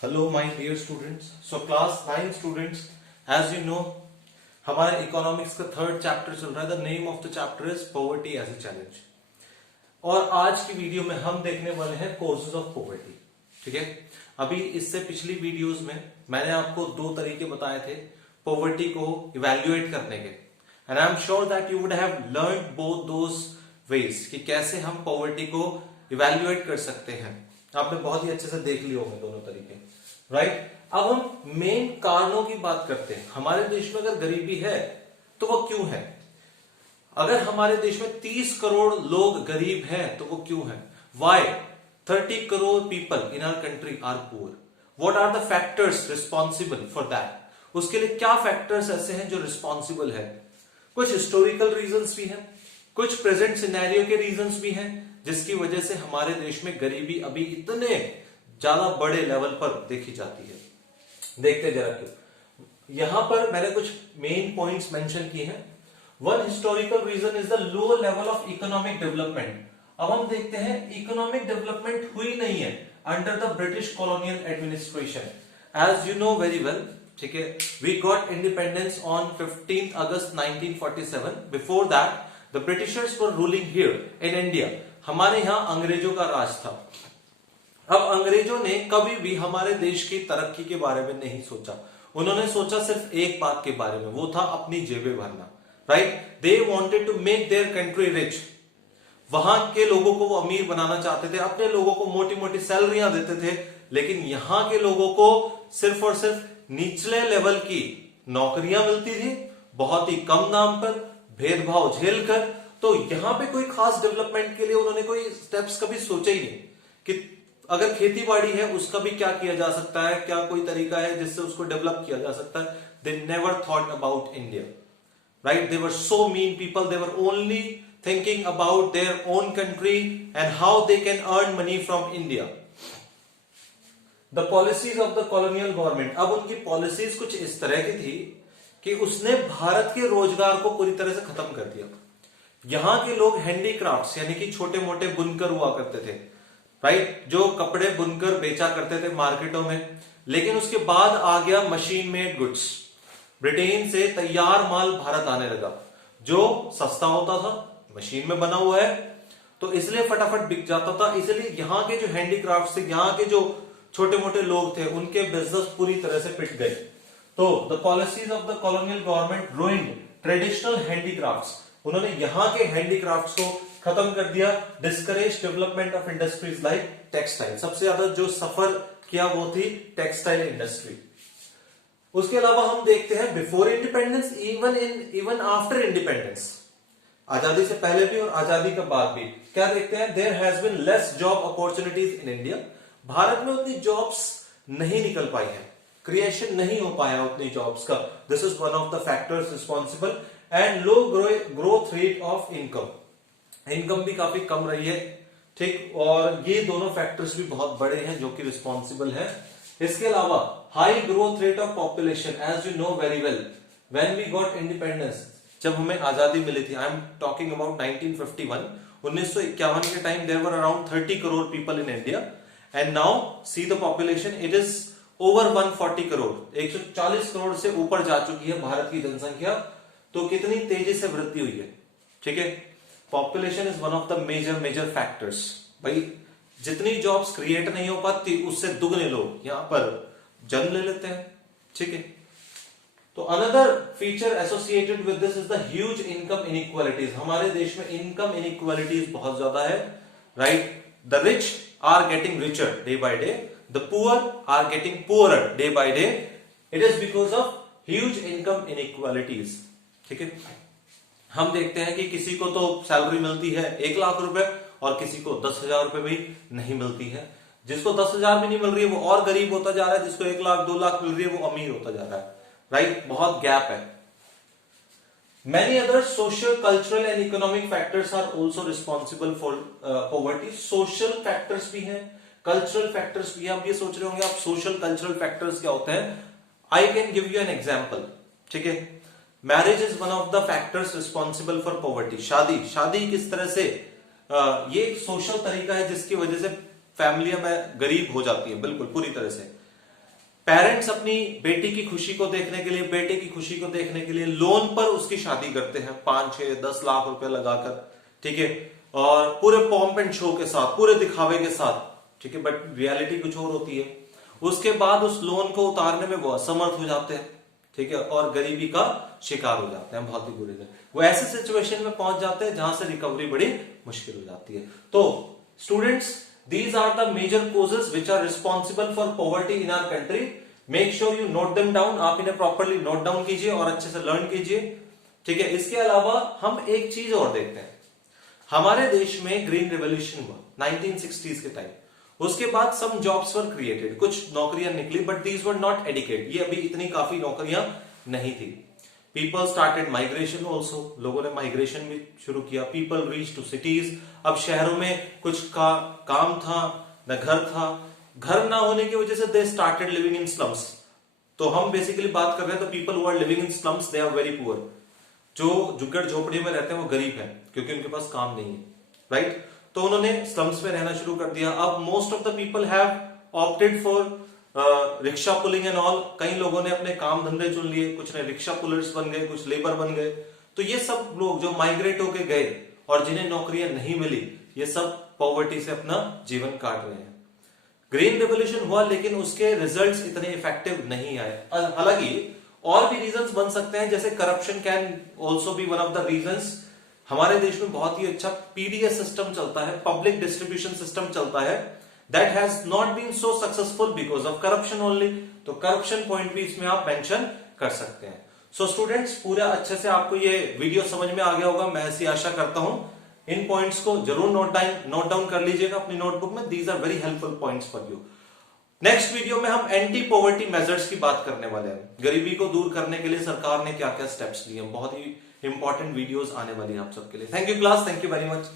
Hello my dear students. So class 9 students, as you know हमारे economics का third chapter चल रहा है. The name of the chapter is poverty as a challenge. और आज की वीडियो में हम देखने वाले हैं कॉजेज ऑफ पॉवर्टी. ठीक है, अभी इससे पिछली वीडियोस में मैंने आपको दो तरीके बताए थे पॉवर्टी को इवैल्यूएट करने के, and I am sure that you would have learn both those ways कि कैसे हम पॉवर्टी को इवैल्यूएट कर सकते हैं. आपने बहुत ही अच्छे से देख लिए होंगे दोनों तरीके, राइट. अब हम मेन कारणों की बात करते हैं. हमारे देश में अगर गरीबी है तो वो क्यों है? अगर हमारे देश में 30 करोड़ लोग गरीब हैं तो वो क्यों है? Why 30 crore people in our country are poor? What are the factors responsible for that? उसके लिए क्या फैक्टर्स ऐसे हैं जो रिस्पॉन्सिबल है? कुछ हिस्टोरिकल रीजंस भी हैं, कुछ प्रेजेंट सिनेरियो के रीजंस भी हैं जिसकी वजह से हमारे देश में गरीबी अभी इतने ज्यादा बड़े लेवल पर देखी जाती है. देखते जरा क्यों. यहां पर मैंने कुछ मेन पॉइंट्स मेंशन किए हैं. One historical reason is the low level of economic development. अब हम देखते हैं इकोनॉमिक डेवलपमेंट हुई नहीं है under the British colonial administration. As you know very well, ठीक है, we got independence on 15 August 1947. Before that the Britishers were ruling here in India. हमारे यहां अंग्रेजों का राज था. अब अंग्रेजों ने कभी भी हमारे देश की तरक्की के बारे में नहीं सोचा. उन्होंने सोचा सिर्फ एक बात के बारे में, वो था अपनी जेबें भरना, right. They wanted to make their country rich. वहां के लोगों को वो अमीर बनाना चाहते थे, अपने लोगों को मोटी मोटी सैलरियां देते थे, लेकिन यहां के लोगों को सिर्फ और सिर्फ निचले लेवल की नौकरियां मिलती थी, बहुत ही कम दाम पर, भेदभाव झेल कर. तो यहां पे कोई खास डेवलपमेंट के लिए उन्होंने कोई स्टेप्स कभी सोचे ही नहीं कि अगर खेती बाड़ी है उसका भी क्या किया जा सकता है, क्या कोई तरीका है जिससे उसको डेवलप किया जा सकता है. They never thought about India, right. They were so mean people. They were only thinking about their own country and how they can earn money from India. The policies of the colonial government. अब उनकी policies कुछ इस तरह की थी कि उसने भारत के रोजगार को पूरी तरह से खत्म कर दिया. यहां के लोग हैंडीक्राफ्ट्स यानी कि छोटे मोटे बुनकर हुआ करते थे, राइट, जो कपड़े बुनकर बेचा करते थे मार्केटों में. लेकिन उसके बाद आ गया मशीन मेड गुड्स. ब्रिटेन से तैयार माल भारत आने लगा जो सस्ता होता था, मशीन में बना हुआ है, तो इसलिए फटाफट बिक जाता था. इसलिए यहां के जो हैंडीक्राफ्ट थे, यहां के जो छोटे मोटे लोग थे, उनके बिजनेस पूरी तरह से पिट गए. तो the policies of the colonial government ruined traditional handicrafts. उन्होंने यहां के हैंडीक्राफ्ट्स को खत्म कर दिया. Discourage development of industries like textile. सबसे ज्यादा जो सफर किया वो थी टेक्सटाइल इंडस्ट्री. उसके अलावा हम देखते हैं before independence, even after independence, आजादी से पहले भी और आजादी के बाद भी, क्या देखते हैं? There has been less job opportunities in India. Bharat में उतनी जॉब्स नहीं निकल पाई है, क्रिएशन नहीं हो पाया उतनी जॉब्स का. This is one of the factors responsible. And low growth rate of income. Income भी काफी कम रही है, ठीक, और ये दोनों फैक्टर्स भी बहुत बड़े हैं जो कि रिस्पॉन्सिबल है. इसके अलावा high growth rate of population. As you know very well, when we got independence, जब हमें आजादी मिली थी, आई एम टॉकिंग अबाउट 1951, 1951 के time there were around 30 crore people in India, and now see the population, it is over 140 crore. 140 crore से ऊपर जा चुकी है भारत की जनसंख्या. तो कितनी तेजी से वृद्धि हुई है, ठीक है. Population is one of the major factors. भाई जितनी जॉब्स क्रिएट नहीं हो पाती उससे दुगने लोग यहां पर जन्म ले लेते हैं, ठीक है. तो another feature associated with this is the huge income inequalities. हमारे देश में इनकम इनइक्वालिटीज बहुत ज्यादा है, right. The rich are getting richer day by day, the poor are getting poorer day by day. It is because of huge income inequalities, ठीक है. हम देखते हैं कि किसी को तो सैलरी मिलती है 1 लाख रुपए और किसी को 10,000 रुपए भी नहीं मिलती है. जिसको 10,000 भी नहीं मिल रही है वो और गरीब होता जा रहा है, जिसको 1 लाख 2 लाख मिल रही है वो अमीर होता जा रहा है, राइट. बहुत गैप है. Many other social, cultural and economic factors are also responsible for poverty. Social factors भी हैं, cultural factors भी हैं. आप ये सोच रहे होंगे आप social cultural factors क्या होते हैं? I can give you an example, ठीक है. Marriage is one of the factors responsible for poverty. शादी किस तरह से, ये एक सोशल तरीका है जिसकी वजह से फैमिलियां में गरीब हो जाती है, बिल्कुल पूरी तरह से. पेरेंट्स अपनी बेटी की खुशी को देखने के लिए, बेटे की खुशी को देखने के लिए लोन पर उसकी शादी करते हैं 5, 6, 10 लाख रुपए लगाकर, ठीक है, और पूरे पॉम्प एंड शो के साथ, पूरे दिखावे के साथ, ठीक है, बट रियलिटी कुछ और होती है। उसके बाद उस लोन को उतारने में वो असमर्थ हो जाते हैं, ठीक है, और गरीबी का शिकार हो जाते हैं, बहुत ही बुरे से। वो ऐसे सिचुएशन में पहुंच जाते हैं जहां से रिकवरी बड़ी मुश्किल हो जाती है। तो students, these are the major causes which are responsible for poverty in our country. Make sure you note them down. आप इन्हें properly note down कीजिए और अच्छे से learn कीजिए, ठीक है। इसके अलावा हम एक चीज और देखते हैं। हमारे देश में ग्रीन रेवोल्यूशन हुआ 1960s के टाइम, उसके बाद सम जॉब्स वर क्रिएटेड, कुछ नौकरियां निकली, but these were not adequate, ये अभी इतनी काफी नौकरियां नहीं थी। पीपल स्टार्टेड माइग्रेशन ऑल्सो, लोगों ने माइग्रेशन भी शुरू किया। पीपल रीच टू सिटीज, अब शहरों में कुछ काम था न घर था, घर ना होने की वजह से they started living in slums. तो हम बेसिकली बात कर रहे हैं तो people who are living in slums they are very poor, जो झुग्गड़ झोपड़ी में रहते हैं वो गरीब हैं क्योंकि उनके पास काम नहीं है, राइट। तो उन्होंने स्लम्स में रहना शुरू कर दिया। अब most of the people have opted for rickshaw pulling and all, कई लोगों ने अपने काम धंधे चुन लिए, कुछ ने रिक्शा पुलर्स बन गए, कुछ लेबर बन गए। तो ये सब लोग जो माइग्रेट होके गए और जिन्हें नौकरियां नहीं मिली, ये सब पॉवर्टी से अपना जीवन काट रहे हैं। ग्रीन रेवोल्यूशन हुआ लेकिन उसके रिजल्ट्स इतने इफेक्टिव नहीं आए। हालांकि और भी रीजंस बन सकते हैं, जैसे corruption can also be one of the reasons. हमारे देश में बहुत ही अच्छा पीडीएस सिस्टम चलता है, पब्लिक डिस्ट्रीब्यूशन सिस्टम चलता है, that has not been so successful because of corruption only. तो करप्शन पॉइंट भी इसमें आप मेंशन कर सकते हैं। सो स्टूडेंट्स, पूरा अच्छे से आपको ये वीडियो समझ में आ गया होगा, मैं ऐसी आशा करता हूं। इन पॉइंट्स को जरूर नोट डाउन कर लीजिएगा अपनी नोटबुक में। These are very helpful points for you. Next video में हम एंटी पॉवर्टी मेजर्स की बात करने वाले हैं। गरीबी को दूर करने के लिए सरकार ने क्या क्या स्टेप्स लिए, बहुत ही इंपॉर्टेंट वीडियोस आने वाली हैं आप सबके लिए। Thank you class, thank you very much.